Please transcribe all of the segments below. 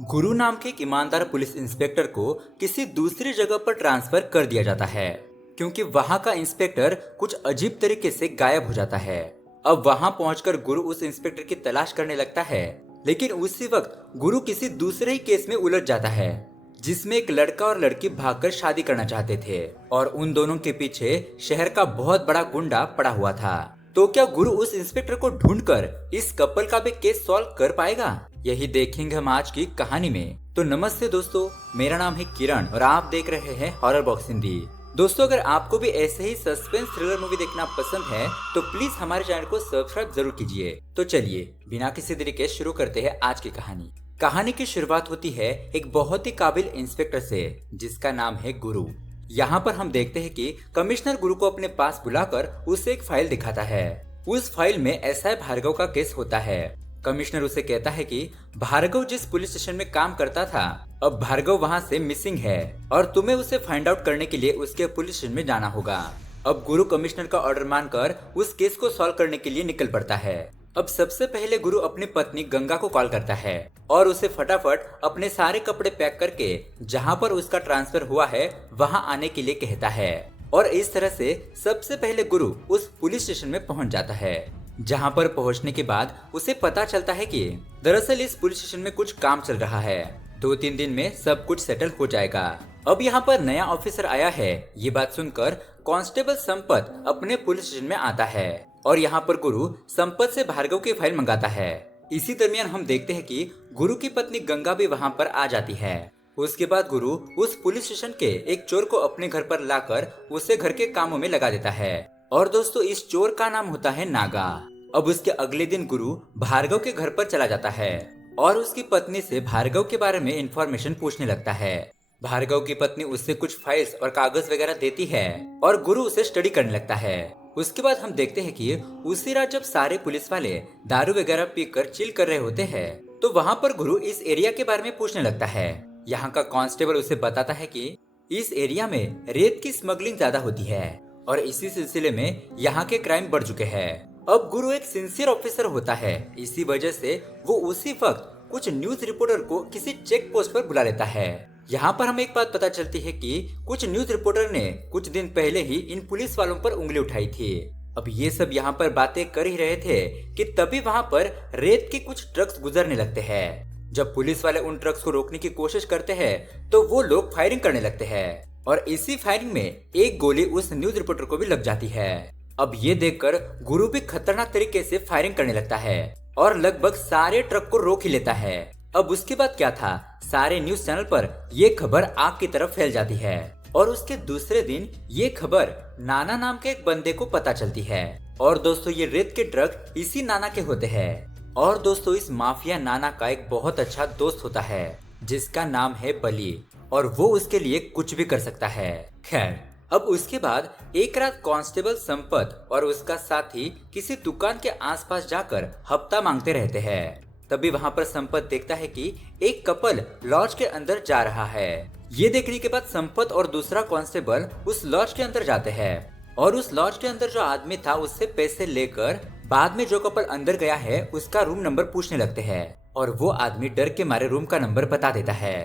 गुरु नाम के एक ईमानदार पुलिस इंस्पेक्टर को किसी दूसरी जगह पर ट्रांसफर कर दिया जाता है क्योंकि वहां का इंस्पेक्टर कुछ अजीब तरीके से गायब हो जाता है। अब वहां पहुंचकर गुरु उस इंस्पेक्टर की तलाश करने लगता है, लेकिन उसी वक्त गुरु किसी दूसरे ही केस में उलझ जाता है जिसमें एक लड़का और लड़की भागकर शादी करना चाहते थे और उन दोनों के पीछे शहर का बहुत बड़ा गुंडा पड़ा हुआ था। तो क्या गुरु उस इंस्पेक्टर को ढूंढकर इस कपल का भी केस सॉल्व कर पाएगा? यही देखेंगे हम आज की कहानी में। तो नमस्ते दोस्तों, मेरा नाम है किरण और आप देख रहे हैं हॉरर बॉक्स हिंदी। दोस्तों, अगर आपको भी ऐसे ही सस्पेंस थ्रिलर मूवी देखना पसंद है तो प्लीज हमारे चैनल को सब्सक्राइब जरूर कीजिए। तो चलिए बिना किसी देरी के शुरू करते हैं आज की कहानी। कहानी की शुरुआत होती है एक बहुत ही काबिल इंस्पेक्टर से जिसका नाम है गुरु। यहाँ पर हम देखते हैं कि कमिश्नर गुरु को अपने पास बुलाकर उसे एक फाइल दिखाता है। उस फाइल में एसआई भार्गव का केस होता है। कमिश्नर उसे कहता है कि भार्गव जिस पुलिस स्टेशन में काम करता था, अब भार्गव वहाँ से मिसिंग है और तुम्हें उसे फाइंड आउट करने के लिए उसके पुलिस स्टेशन में जाना होगा। अब गुरु कमिश्नर का ऑर्डर मानकर उस केस को सॉल्व करने के लिए निकल पड़ता है। अब सबसे पहले गुरु अपनी पत्नी गंगा को कॉल करता है और उसे फटाफट अपने सारे कपड़े पैक करके जहाँ पर उसका ट्रांसफर हुआ है वहाँ आने के लिए कहता है। और इस तरह से सबसे पहले गुरु उस पुलिस स्टेशन में पहुँच जाता है। जहाँ पर पहुँचने के बाद उसे पता चलता है कि दरअसल इस पुलिस स्टेशन में कुछ काम चल रहा है, 2-3 दिन में सब कुछ सेटल हो जाएगा। अब यहाँ पर नया ऑफिसर आया है। ये बात सुनकर कांस्टेबल संपत अपने पुलिस स्टेशन में आता है और यहाँ पर गुरु संपत से भार्गव की फाइल मंगाता है। इसी दरमियान हम देखते हैं कि गुरु की पत्नी गंगा भी वहाँ पर आ जाती है। उसके बाद गुरु उस पुलिस स्टेशन के एक चोर को अपने घर पर लाकर उसे घर के कामों में लगा देता है। और दोस्तों, इस चोर का नाम होता है नागा। अब उसके अगले दिन गुरु भार्गव के घर पर चला जाता है और उसकी पत्नी से भार्गव के बारे में इंफॉर्मेशन पूछने लगता है। भार्गव की पत्नी उससे कुछ फाइल्स और कागज वगैरह देती है और गुरु उसे स्टडी करने लगता है। उसके बाद हम देखते हैं कि उसी रात जब सारे पुलिस वाले दारू वगैरह पीकर चिल कर रहे होते हैं तो वहाँ पर गुरु इस एरिया के बारे में पूछने लगता है। यहाँ का कांस्टेबल उसे बताता है कि इस एरिया में रेत की स्मगलिंग ज्यादा होती है और इसी सिलसिले में यहाँ के क्राइम बढ़ चुके हैं। अब गुरु एक सिंसियर ऑफिसर होता है, इसी वजह से वो उसी वक्त कुछ न्यूज रिपोर्टर को किसी चेक पोस्ट पर बुला लेता है। यहाँ पर हमें एक बात पता चलती है कि कुछ न्यूज रिपोर्टर ने कुछ दिन पहले ही इन पुलिस वालों पर उंगली उठाई थी। अब ये सब यहाँ पर बातें कर ही रहे थे कि तभी वहाँ पर रेत के कुछ ट्रक्स गुजरने लगते हैं। जब पुलिस वाले उन ट्रक्स को रोकने की कोशिश करते हैं तो वो लोग फायरिंग करने लगते हैं और इसी फायरिंग में एक गोली उस न्यूज रिपोर्टर को भी लग जाती है। अब ये देखकर गुरु भी खतरनाक तरीके से फायरिंग करने लगता है और लगभग सारे ट्रक को रोक ही लेता है। अब उसके बाद क्या था, सारे न्यूज चैनल पर ये खबर आग की तरफ फैल जाती है और उसके दूसरे दिन ये खबर नाना नाम के एक बंदे को पता चलती है। और दोस्तों, ये रेत के ट्रक इसी नाना के होते हैं। और दोस्तों, इस माफिया नाना का एक बहुत अच्छा दोस्त होता है जिसका नाम है बली और वो उसके लिए कुछ भी कर सकता है। खैर, अब उसके बाद एक रात कांस्टेबल संपत और उसका साथी किसी दुकान के आसपास जाकर हफ्ता मांगते रहते हैं। तभी वहां पर संपत देखता है कि एक कपल लॉज के अंदर जा रहा है। ये देखने के बाद संपत और दूसरा कांस्टेबल उस लॉज के अंदर जाते हैं और उस लॉज के अंदर जो आदमी था उससे पैसे लेकर बाद में जो कपल अंदर गया है उसका रूम नंबर पूछने लगते हैं और वो आदमी डर के मारे रूम का नंबर बता देता है।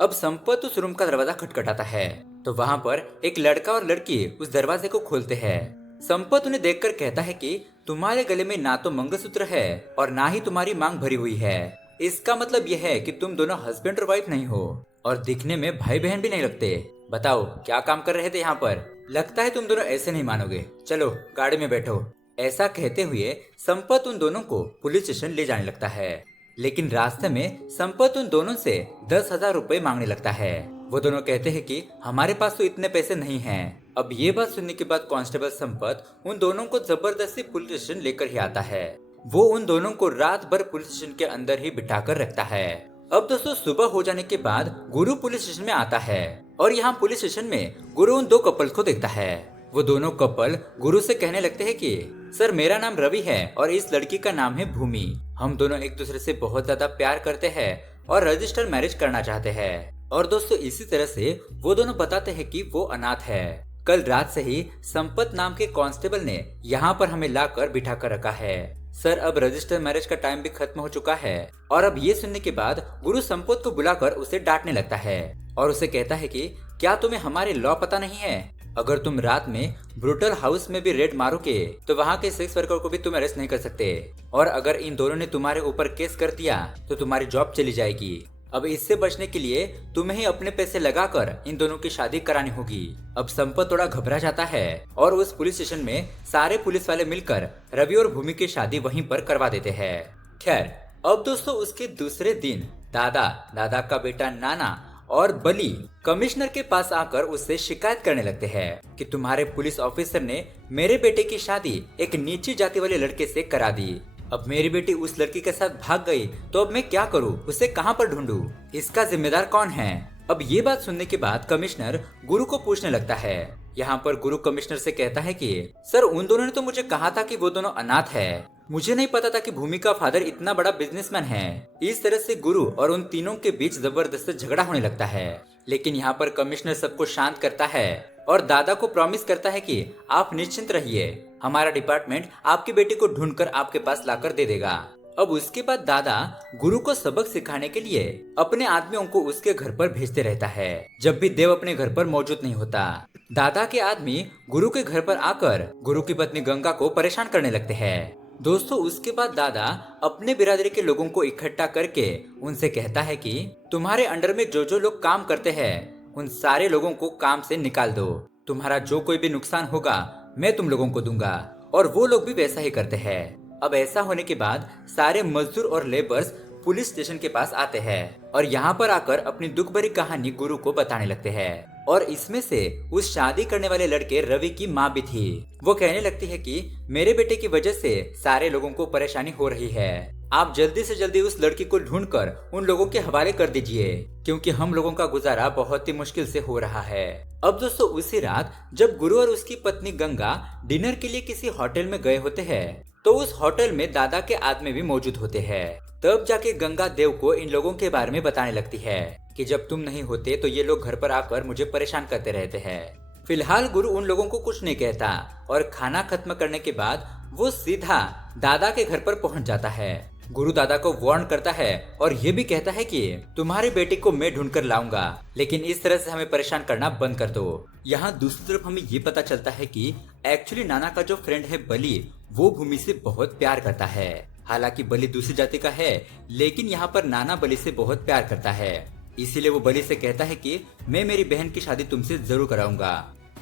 अब संपत उस रूम का दरवाजा खटखटाता है तो वहाँ पर एक लड़का और लड़की उस दरवाजे को खोलते हैं। संपत उन्हें देखकर कहता है कि तुम्हारे गले में ना तो मंगलसूत्र है और ना ही तुम्हारी मांग भरी हुई है। इसका मतलब यह है कि तुम दोनों हस्बैंड और वाइफ नहीं हो और दिखने में भाई बहन भी नहीं लगते। बताओ क्या काम कर रहे थे यहाँ पर? लगता है तुम दोनों ऐसे नहीं मानोगे, चलो गाड़ी में बैठो। ऐसा कहते हुए संपत उन दोनों को पुलिस स्टेशन ले जाने लगता है, लेकिन रास्ते में संपत उन दोनों से 10,000 रुपए मांगने लगता है। वो दोनों कहते हैं कि हमारे पास तो इतने पैसे नहीं हैं। अब ये बात सुनने के बाद कांस्टेबल संपत उन दोनों को जबरदस्ती पुलिस स्टेशन लेकर ही आता है। वो उन दोनों को रात भर पुलिस स्टेशन के अंदर ही बिठा कर रखता है। अब दोस्तों, सुबह हो जाने के बाद गुरु पुलिस स्टेशन में आता है और यहाँ पुलिस स्टेशन में गुरु उन 2 कपल को देखता है। वो दोनों कपल गुरु से कहने लगते हैं कि सर, मेरा नाम रवि है और इस लड़की का नाम है भूमि। हम दोनों एक दूसरे से बहुत ज्यादा प्यार करते हैं और रजिस्टर मैरिज करना चाहते हैं। और दोस्तों, इसी तरह से वो दोनों बताते हैं कि वो अनाथ है। कल रात से ही संपत नाम के कांस्टेबल ने यहाँ पर हमें लाकर बिठा कर रखा है। सर अब रजिस्टर मैरिज का टाइम भी खत्म हो चुका है। और अब ये सुनने के बाद गुरु संपत को बुलाकर उसे डांटने लगता है और उसे कहता है कि क्या तुम्हें हमारे लॉ पता नहीं है? अगर तुम रात में ब्रूटल हाउस में भी रेड मारोगे तो वहाँ के सेक्स वर्कर को भी तुम अरेस्ट नहीं कर सकते, और अगर इन दोनों ने तुम्हारे ऊपर केस कर दिया तो तुम्हारी जॉब चली जाएगी। अब इससे बचने के लिए तुम्हें ही अपने पैसे लगाकर इन दोनों की शादी करानी होगी। अब संपत थोड़ा घबरा जाता है और उस पुलिस स्टेशन में सारे पुलिस वाले मिलकर रवि और भूमि की शादी वहीं पर करवा देते हैं। खैर अब दोस्तों उसके दूसरे दिन दादा का बेटा नाना और बली कमिश्नर के पास आकर उससे शिकायत करने लगते हैं कि तुम्हारे पुलिस ऑफिसर ने मेरे बेटे की शादी एक नीची जाति वाले लड़के से करा दी। अब मेरी बेटी उस लड़की के साथ भाग गई तो अब मैं क्या करूं? उसे कहां पर ढूंढूं? इसका जिम्मेदार कौन है? अब ये बात सुनने के बाद कमिश्नर गुरु को पूछने लगता है। यहाँ पर गुरु कमिश्नर से कहता है कि सर उन दोनों ने तो मुझे कहा था कि वो दोनों अनाथ है, मुझे नहीं पता था कि भूमि का फादर इतना बड़ा बिजनेसमैन है। इस तरह से गुरु और उन तीनों के बीच जबरदस्त झगड़ा होने लगता है। लेकिन यहाँ पर कमिश्नर सबको शांत करता है और दादा को प्रॉमिस करता है कि आप निश्चिंत रहिए, हमारा डिपार्टमेंट आपकी बेटी को ढूंढकर आपके पास लाकर दे देगा। अब उसके बाद दादा गुरु को सबक सिखाने के लिए अपने आदमियों को उसके घर पर भेजते रहता है जब भी देव अपने घर पर मौजूद नहीं होता। दादा के आदमी गुरु के घर पर आकर गुरु की पत्नी गंगा को परेशान करने लगते हैं। दोस्तों उसके बाद दादा अपने बिरादरी के लोगों को इकट्ठा करके उनसे कहता है कि तुम्हारे अंडर में जो जो लोग काम करते हैं उन सारे लोगों को काम से निकाल दो, तुम्हारा जो कोई भी नुकसान होगा मैं तुम लोगों को दूंगा। और वो लोग भी वैसा ही करते हैं। अब ऐसा होने के बाद सारे मजदूर और लेबर्स पुलिस स्टेशन के पास आते हैं और यहाँ पर आकर अपनी दुख भरी कहानी गुरु को बताने लगते हैं। और इसमें से उस शादी करने वाले लड़के रवि की माँ भी थी। वो कहने लगती है कि मेरे बेटे की वजह से सारे लोगों को परेशानी हो रही है, आप जल्दी से जल्दी उस लड़की को ढूंढकर उन लोगों के हवाले कर दीजिए क्योंकि हम लोगों का गुजारा बहुत ही मुश्किल से हो रहा है। अब दोस्तों उसी रात जब गुरु और उसकी पत्नी गंगा डिनर के लिए किसी होटल में गए होते हैं तो उस होटल में दादा के आदमी भी मौजूद होते हैं। तब जाके गंगा देव को इन लोगों के बारे में बताने लगती है कि जब तुम नहीं होते तो ये लोग घर पर आकर मुझे परेशान करते रहते हैं। फिलहाल गुरु उन लोगों को कुछ नहीं कहता और खाना खत्म करने के बाद वो सीधा दादा के घर पर पहुंच जाता है। गुरु दादा को वार्न करता है और ये भी कहता है कि तुम्हारे बेटे को मैं ढूंढ कर लाऊंगा, लेकिन इस तरह से हमें परेशान करना बंद कर दो। यहाँ दूसरी तरफ हमें ये पता चलता है कि एक्चुअली नाना का जो फ्रेंड है बली, वो भूमि से बहुत प्यार करता है। हालांकि बली दूसरी जाति का है लेकिन यहाँ पर नाना बली से बहुत प्यार करता है, इसीलिए वो बली से कहता है कि मैं मेरी बहन की शादी तुमसे जरूर कराऊंगा।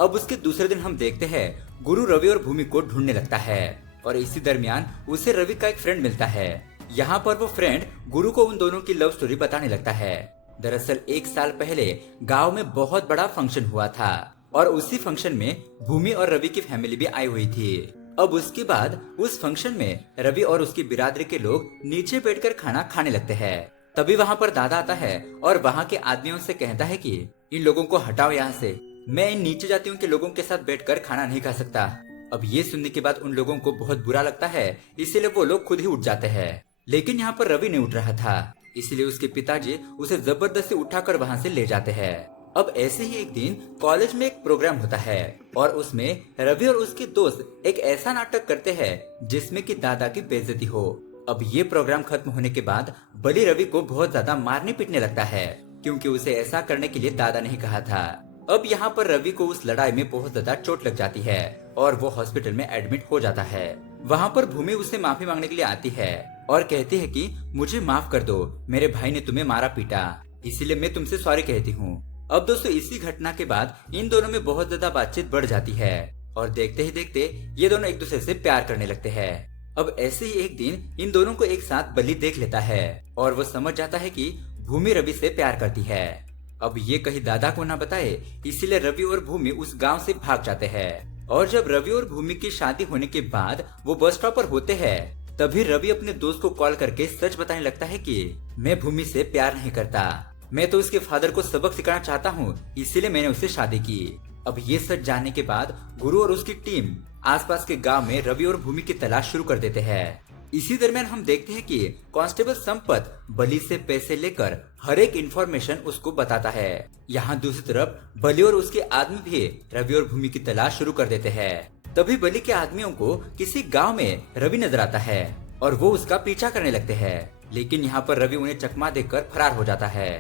अब उसके दूसरे दिन हम देखते हैं गुरु रवि और भूमि को ढूंढने लगता है और इसी दरमियान उसे रवि का एक फ्रेंड मिलता है। यहाँ पर वो फ्रेंड गुरु को उन दोनों की लव स्टोरी बताने लगता है। दरअसल 1 साल पहले गांव में बहुत बड़ा फंक्शन हुआ था और उसी फंक्शन में भूमि और रवि की फैमिली भी आई हुई थी। अब उसके बाद उस फंक्शन में रवि और उसकी बिरादरी के लोग नीचे बैठकर खाना खाने लगते हैं। तभी वहाँ पर दादा आता है और वहाँ के आदमियों से कहता है कि इन लोगों को हटाओ यहाँ से, मैं इन नीचे जातियों के लोगों के साथ बैठकर खाना नहीं खा सकता। अब ये सुनने के बाद उन लोगों को बहुत बुरा लगता है, इसीलिए वो लोग खुद ही उठ जाते हैं। लेकिन यहाँ पर रवि नहीं उठ रहा था, इसलिए उसके पिताजी उसे जबरदस्ती उठाकर वहाँ से ले जाते हैं। अब ऐसे ही एक दिन कॉलेज में एक प्रोग्राम होता है और उसमें रवि और उसके दोस्त एक ऐसा नाटक करते हैं जिसमें कि दादा की बेइज्जती हो। अब ये प्रोग्राम खत्म होने के बाद बली रवि को बहुत ज्यादा मारने पीटने लगता है क्योंकि उसे ऐसा करने के लिए दादा ने कहा था। अब यहाँ पर रवि को उस लड़ाई में बहुत ज्यादा चोट लग जाती है और वो हॉस्पिटल में एडमिट हो जाता है। वहाँ पर भूमि उससे माफी मांगने के लिए आती है और कहती है कि मुझे माफ कर दो, मेरे भाई ने तुम्हें मारा पीटा, इसीलिए मैं तुमसे सॉरी कहती हूँ। अब दोस्तों इसी घटना के बाद इन दोनों में बहुत ज्यादा बातचीत बढ़ जाती है और देखते ही देखते ये दोनों एक दूसरे से प्यार करने लगते हैं। अब ऐसे ही एक दिन इन दोनों को एक साथ बली देख लेता है और वो समझ जाता है कि भूमि रवि से प्यार करती है। अब ये कहीं दादा को ना बताए, इसीलिए रवि और भूमि उस गांव से भाग जाते हैं। और जब रवि और भूमि की शादी होने के बाद वो बस स्टॉप पर होते हैं, तभी रवि अपने दोस्त को कॉल करके सच बताने लगता है कि मैं भूमि से प्यार नहीं करता, मैं तो उसके फादर को सबक सिखाना चाहता हूँ, इसीलिए मैंने उससे शादी की। अब ये सच जानने के बाद गुरु और उसकी टीम आसपास के गांव में रवि और भूमि की तलाश शुरू कर देते हैं। इसी दरमियान हम देखते हैं कि कांस्टेबल संपत बली से पैसे लेकर हर एक इंफॉर्मेशन उसको बताता है। यहाँ दूसरी तरफ बली और उसके आदमी भी रवि और भूमि की तलाश शुरू कर देते हैं। तभी बली के आदमियों को किसी गांव में रवि नजर आता है और वो उसका पीछा करने लगते हैं। लेकिन यहाँ पर रवि उन्हें चकमा देकर फरार हो जाता है।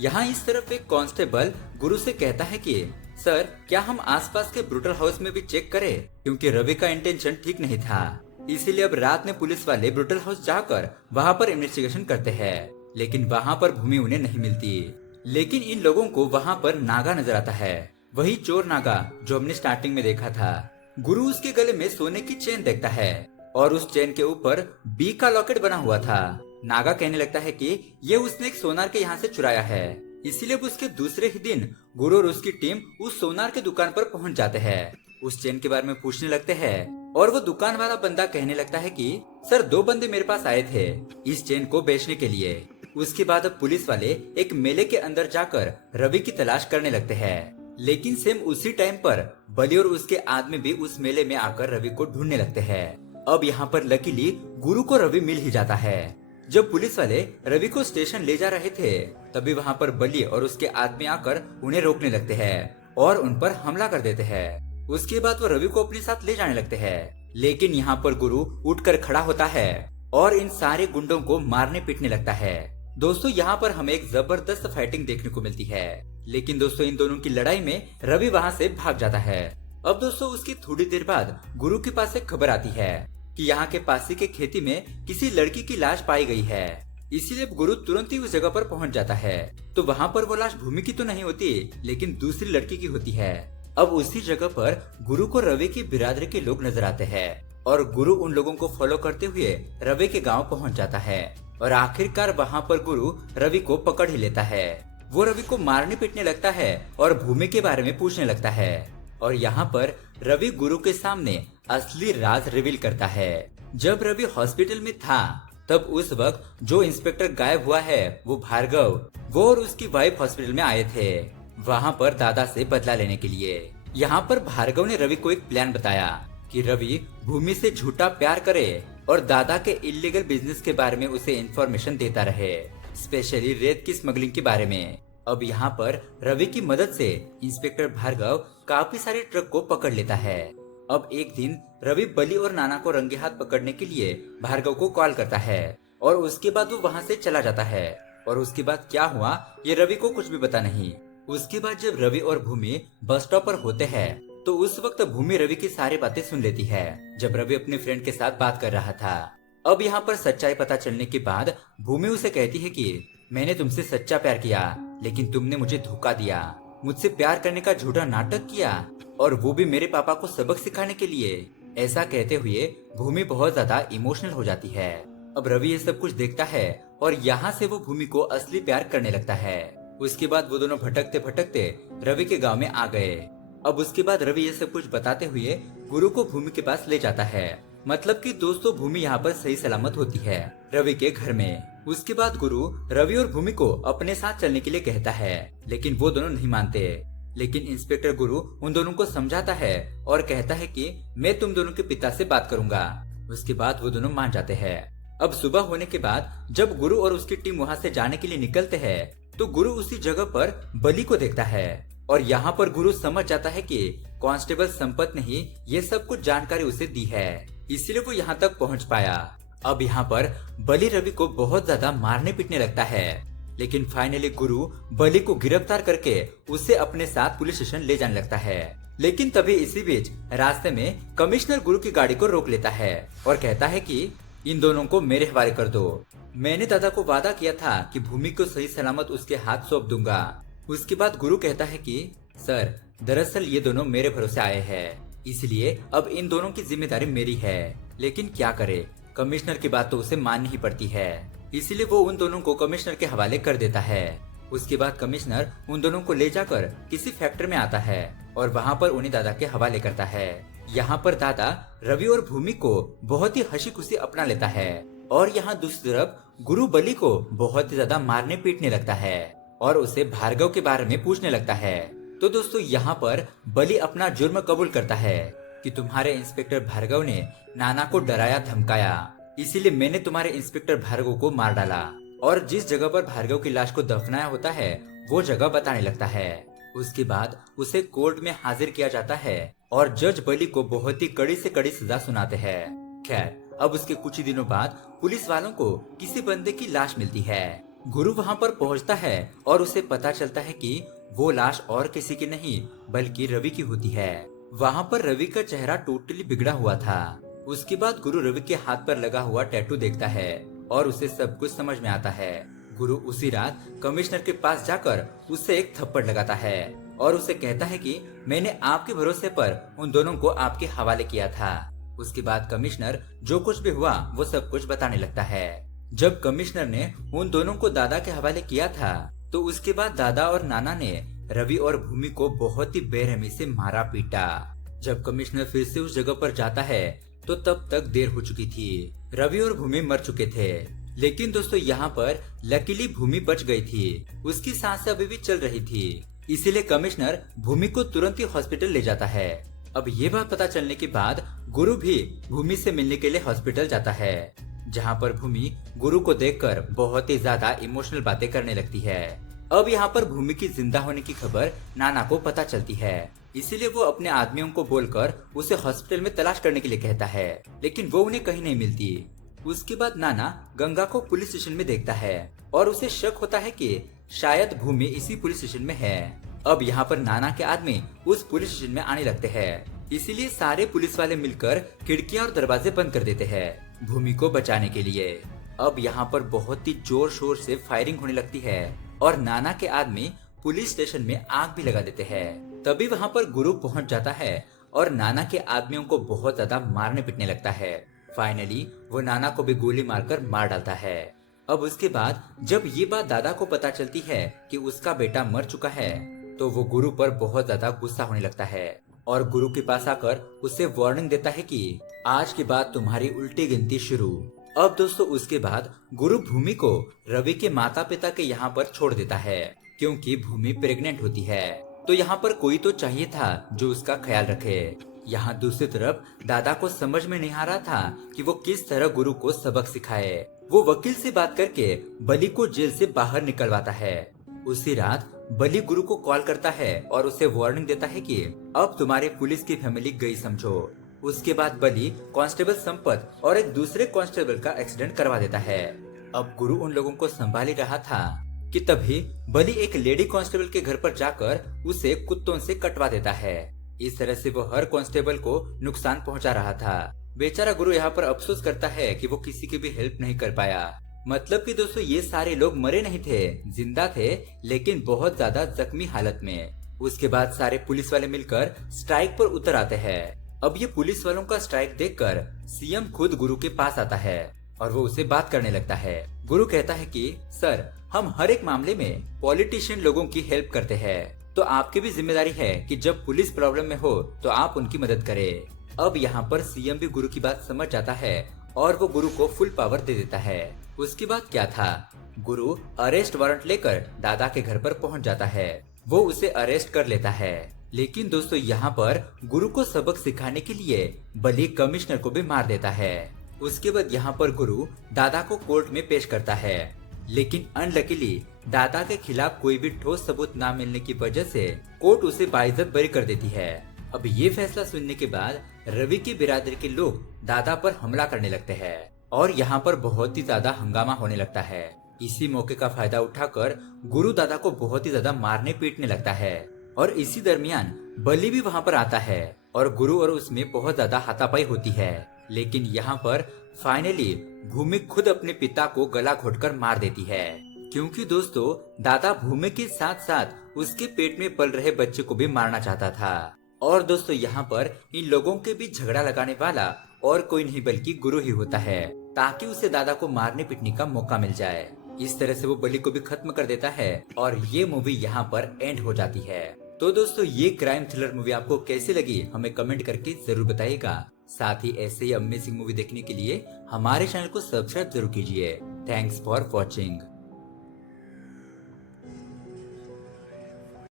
यहाँ इस तरफ एक कांस्टेबल गुरु से कहता है कि सर, क्या हम आसपास के ब्रूटल हाउस में भी चेक करें, क्योंकि रवि का इंटेंशन ठीक नहीं था। इसीलिए अब रात में पुलिस वाले ब्रूटल हाउस जाकर वहाँ पर इन्वेस्टिगेशन करते हैं। लेकिन वहाँ पर भूमि उन्हें नहीं मिलती। लेकिन इन लोगों को वहाँ पर नागा नजर आता है, वही चोर नागा जो हमने स्टार्टिंग में देखा था। गुरु उसके गले में सोने की चेन देखता है और उस चेन के ऊपर बी का लॉकेट बना हुआ था। नागा कहने लगता है कि ये उसने एक सोनार के यहाँ से चुराया है। इसीलिए उसके दूसरे ही दिन गुरु और उसकी टीम उस सोनार के दुकान पर पहुंच जाते हैं। उस चेन के बारे में पूछने लगते हैं और वो दुकान वाला बंदा कहने लगता है कि सर, 2 बंदे मेरे पास आए थे इस चेन को बेचने के लिए। उसके बाद अब पुलिस वाले एक मेले के अंदर जाकर रवि की तलाश करने लगते हैं। लेकिन सेम उसी टाइम पर बली और उसके आदमी भी उस मेले में आकर रवि को ढूंढने लगते हैं। अब यहाँ पर लकीली गुरु को रवि मिल ही जाता है। जब पुलिस वाले रवि को स्टेशन ले जा रहे थे तभी वहाँ पर बली और उसके आदमी आकर उन्हें रोकने लगते हैं और उन पर हमला कर देते हैं। उसके बाद वो रवि को अपने साथ ले जाने लगते हैं। लेकिन यहाँ पर गुरु उठकर खड़ा होता है और इन सारे गुंडों को मारने पीटने लगता है। दोस्तों, यहाँ पर हमें एक जबरदस्त फाइटिंग देखने को मिलती है। लेकिन दोस्तों, इन दोनों की लड़ाई में रवि वहाँ से भाग जाता है। अब दोस्तों, उसकी थोड़ी देर बाद गुरु के पास एक खबर आती है कि यहाँ के पास ही के खेती में किसी लड़की की लाश पाई गई है। इसीलिए गुरु तुरंत ही उस जगह पर पहुंच जाता है। तो वहाँ पर वो लाश भूमि की तो नहीं होती, लेकिन दूसरी लड़की की होती है। अब उसी जगह पर गुरु को रवि की बिरादरी के लोग नजर आते हैं और गुरु उन लोगों को फॉलो करते हुए रवि के गांव पहुंच जाता है। और आखिरकार वहाँ पर गुरु रवि को पकड़ ही लेता है। वो रवि को मारने पीटने लगता है और भूमि के बारे में पूछने लगता है। और यहाँ पर रवि गुरु के सामने असली राज रिवील करता है। जब रवि हॉस्पिटल में था तब उस वक्त जो इंस्पेक्टर गायब हुआ है वो भार्गव, वो और उसकी वाइफ हॉस्पिटल में आए थे वहाँ पर दादा से बदला लेने के लिए। यहाँ पर भार्गव ने रवि को एक प्लान बताया कि रवि भूमि से झूठा प्यार करे और दादा के इलीगल बिजनेस के बारे में उसे इंफॉर्मेशन देता रहे, स्पेशली रेत की स्मगलिंग के बारे में। अब यहाँ पर रवि की मदद से इंस्पेक्टर भार्गव काफी सारे ट्रक को पकड़ लेता है। अब एक दिन रवि बली और नाना को रंगे हाथ पकड़ने के लिए भार्गव को कॉल करता है और उसके बाद वो वहाँ से चला जाता है। और उसके बाद क्या हुआ ये रवि को कुछ भी पता नहीं। उसके बाद जब रवि और भूमि बस स्टॉप पर होते हैं तो उस वक्त भूमि रवि की सारी बातें सुन लेती है जब रवि अपने फ्रेंड के साथ बात कर रहा था। अब यहाँ पर सच्चाई पता चलने के बाद भूमि उसे कहती है कि मैंने तुमसे सच्चा प्यार किया, लेकिन तुमने मुझे धोखा दिया, मुझसे प्यार करने का झूठा नाटक किया, और वो भी मेरे पापा को सबक सिखाने के लिए। ऐसा कहते हुए भूमि बहुत ज्यादा इमोशनल हो जाती है। अब रवि ये सब कुछ देखता है और यहाँ से वो भूमि को असली प्यार करने लगता है। उसके बाद वो दोनों भटकते भटकते रवि के गांव में आ गए। अब उसके बाद रवि ये सब कुछ बताते हुए गुरु को भूमि के पास ले जाता है। मतलब कि दोस्तों, भूमि यहाँ पर सही सलामत होती है रवि के घर में। उसके बाद गुरु रवि और भूमि को अपने साथ चलने के लिए कहता है, लेकिन वो दोनों नहीं मानते। लेकिन इंस्पेक्टर गुरु उन दोनों को समझाता है और कहता है कि मैं तुम दोनों के पिता से बात करूंगा। उसके बाद वो दोनों मान जाते हैं। अब सुबह होने के बाद जब गुरु और उसकी टीम वहाँ से जाने के लिए निकलते हैं तो गुरु उसी जगह पर बली को देखता है और यहाँ पर गुरु समझ जाता है कि कांस्टेबल संपत ने ही ये सब कुछ जानकारी उसे दी है, इसलिए वो यहाँ तक पहुँच पाया। अब यहाँ पर बली रवि को बहुत ज्यादा मारने पीटने लगता है, लेकिन फाइनली गुरु बली को गिरफ्तार करके उसे अपने साथ पुलिस स्टेशन ले जाने लगता है। लेकिन तभी इसी बीच रास्ते में कमिश्नर गुरु की गाड़ी को रोक लेता है और कहता है कि इन दोनों को मेरे हवाले कर दो। मैंने दादा को वादा किया था कि भूमि को सही सलामत उसके हाथ सौंप दूंगा। उसके बाद गुरु कहता है कि सर, दरअसल ये दोनों मेरे भरोसे आए हैं, इसलिए अब इन दोनों की जिम्मेदारी मेरी है। लेकिन क्या करे, कमिश्नर की बात तो उसे माननी ही पड़ती है, इसलिए वो उन दोनों को कमिश्नर के हवाले कर देता है। उसके बाद कमिश्नर उन दोनों को ले जाकर किसी फैक्ट्री में आता है और वहाँ पर उन्हें दादा के हवाले करता है। यहाँ पर दादा रवि और भूमि को बहुत ही हंसी खुशी अपना लेता है और यहाँ दूसरी तरफ गुरु बली को बहुत ही ज्यादा मारने पीटने लगता है और उसे भार्गव के बारे में पूछने लगता है। तो दोस्तों, यहाँ पर बली अपना जुर्म कबूल करता है कि तुम्हारे इंस्पेक्टर भार्गव ने नाना को डराया धमकाया, इसीलिए मैंने तुम्हारे इंस्पेक्टर भार्गव को मार डाला। और जिस जगह पर भार्गव की लाश को दफनाया होता है वो जगह बताने लगता है। उसके बाद उसे कोर्ट में हाजिर किया जाता है और जज बली को बहुत ही कड़ी से कड़ी सजा सुनाते हैं। खैर, अब उसके कुछ ही दिनों बाद पुलिस वालों को किसी बंदे की लाश मिलती है। गुरु वहाँ पर पहुँचता है और उसे पता चलता है कि वो लाश और किसी की नहीं बल्कि रवि की होती है। वहाँ पर रवि का चेहरा टोटली बिगड़ा हुआ था। उसके बाद गुरु रवि के हाथ पर लगा हुआ टैटू देखता है और उसे सब कुछ समझ में आता है। गुरु उसी रात कमिश्नर के पास जाकर उसे एक थप्पड़ लगाता है और उसे कहता है कि मैंने आपके भरोसे पर उन दोनों को आपके हवाले किया था। उसके बाद कमिश्नर जो कुछ भी हुआ वो सब कुछ बताने लगता है। जब कमिश्नर ने उन दोनों को दादा के हवाले किया था तो उसके बाद दादा और नाना ने रवि और भूमि को बहुत ही बेरहमी से मारा पीटा। जब कमिश्नर फिर से उस जगह पर जाता है तो तब तक देर हो चुकी थी। रवि और भूमि मर चुके थे, लेकिन दोस्तों यहाँ पर लकीली भूमि बच गई थी। उसकी सांसें अभी भी चल रही थी, इसीलिए कमिश्नर भूमि को तुरंत ही हॉस्पिटल ले जाता है। अब ये बात पता चलने के बाद गुरु भी भूमि से मिलने के लिए हॉस्पिटल जाता है, जहाँ पर भूमि गुरु को देखकर बहुत ही ज्यादा इमोशनल बातें करने लगती है। अब यहाँ पर भूमि की जिंदा होने की खबर नाना को पता चलती है, इसीलिए वो अपने आदमियों को बोलकर उसे हॉस्पिटल में तलाश करने के लिए कहता है, लेकिन वो उन्हें कहीं नहीं मिलती। उसके बाद नाना गंगा को पुलिस स्टेशन में देखता है और उसे शक होता है कि शायद भूमि इसी पुलिस स्टेशन में है। अब यहाँ पर नाना के आदमी उस पुलिस स्टेशन में आने लगते हैं, इसीलिए सारे पुलिस वाले मिलकर खिड़कियां और दरवाजे बंद कर देते हैं भूमि को बचाने के लिए। अब यहाँ पर बहुत ही जोर शोर से फायरिंग होने लगती है और नाना के आदमी पुलिस स्टेशन में आग भी लगा देते हैं। तभी वहाँ पर गुरु पहुँच जाता है और नाना के आदमियों को बहुत ज्यादा मारने पीटने लगता है। फाइनली वो नाना को भी गोली मारकर मार डालता है। अब उसके बाद जब ये बात दादा को पता चलती है कि उसका बेटा मर चुका है तो वो गुरु पर बहुत ज्यादा गुस्सा होने लगता है और गुरु के पास आकर उसे वार्निंग देता है कि आज के बाद तुम्हारी उल्टी गिनती शुरू। अब दोस्तों उसके बाद गुरु भूमि को रवि के माता पिता के यहाँ पर छोड़ देता है, क्योंकि भूमि प्रेग्नेंट होती है तो यहाँ पर कोई तो चाहिए था जो उसका ख्याल रखे। यहाँ दूसरी तरफ दादा को समझ में नहीं आ रहा था कि वो किस तरह गुरु को सबक सिखाए। वो वकील से बात करके बलि को जेल से बाहर निकलवाता है। उसी रात बलि गुरु को कॉल करता है और उसे वार्निंग देता है कि अब तुम्हारे पुलिस की फैमिली गई समझो। उसके बाद बलि कांस्टेबल संपत और एक दूसरे कांस्टेबल का एक्सीडेंट करवा देता है। अब गुरु उन लोगों को संभाल ही रहा था कि तभी बलि एक लेडी कांस्टेबल के घर पर जाकर उसे कुत्तों से कटवा देता है। इस तरह से वो हर कांस्टेबल को नुकसान पहुंचा रहा था। बेचारा गुरु यहाँ पर अफसोस करता है कि वो किसी की भी हेल्प नहीं कर पाया। मतलब कि दोस्तों ये सारे लोग मरे नहीं थे, जिंदा थे, लेकिन बहुत ज्यादा जख्मी हालत में। उसके बाद सारे पुलिस वाले मिलकर स्ट्राइक पर उतर आते हैं। अब ये पुलिस वालों का स्ट्राइक देखकर सीएम खुद गुरु के पास आता है और वो उसे बात करने लगता है। गुरु कहता है कि सर, हम हर एक मामले में पॉलिटिशियन लोगों की हेल्प करते हैं, तो आपकी भी जिम्मेदारी है कि जब पुलिस प्रॉब्लम में हो तो आप उनकी मदद करें। अब यहाँ पर सीएम भी गुरु की बात समझ जाता है और वो गुरु को फुल पावर दे देता है। उसके बाद क्या था, गुरु अरेस्ट वारंट लेकर दादा के घर पर पहुंच जाता है। वो उसे अरेस्ट कर लेता है, लेकिन दोस्तों यहाँ पर गुरु को सबक सिखाने के लिए बलि कमिश्नर को भी मार देता है। उसके बाद यहाँ पर गुरु दादा को कोर्ट में पेश करता है, लेकिन अनलकीली दादा के खिलाफ कोई भी ठोस सबूत न मिलने की वजह से कोर्ट उसे बाइज्जत बरी कर देती है। अब ये फैसला सुनने के बाद रवि की बिरादरी के लोग दादा पर हमला करने लगते हैं और यहाँ पर बहुत ही ज्यादा हंगामा होने लगता है। इसी मौके का फायदा उठाकर गुरु दादा को बहुत ही ज्यादा मारने पीटने लगता है और इसी दरमियान बलि भी वहाँ पर आता है और गुरु और उसमें बहुत ज्यादा हाथापाई होती है। लेकिन यहाँ पर फाइनली भूमि खुद अपने पिता को गला घोटकर मार देती है, क्योंकि दोस्तों दादा भूमि के साथ साथ उसके पेट में पल रहे बच्चे को भी मारना चाहता था। और दोस्तों यहाँ पर इन लोगों के बीच झगड़ा लगाने वाला और कोई नहीं बल्कि गुरु ही होता है, ताकि उसे दादा को मारने पीटने का मौका मिल जाए। इस तरह से वो बलि को भी खत्म कर देता है और ये मूवी यहाँ पर एंड हो जाती है। तो दोस्तों ये क्राइम थ्रिलर मूवी आपको कैसी लगी हमें कमेंट करके जरूर बताइएगा। साथ ही ऐसे ही अमेजिंग मूवी देखने के लिए हमारे चैनल को सब्सक्राइब जरूर कीजिए। Thanks for watching.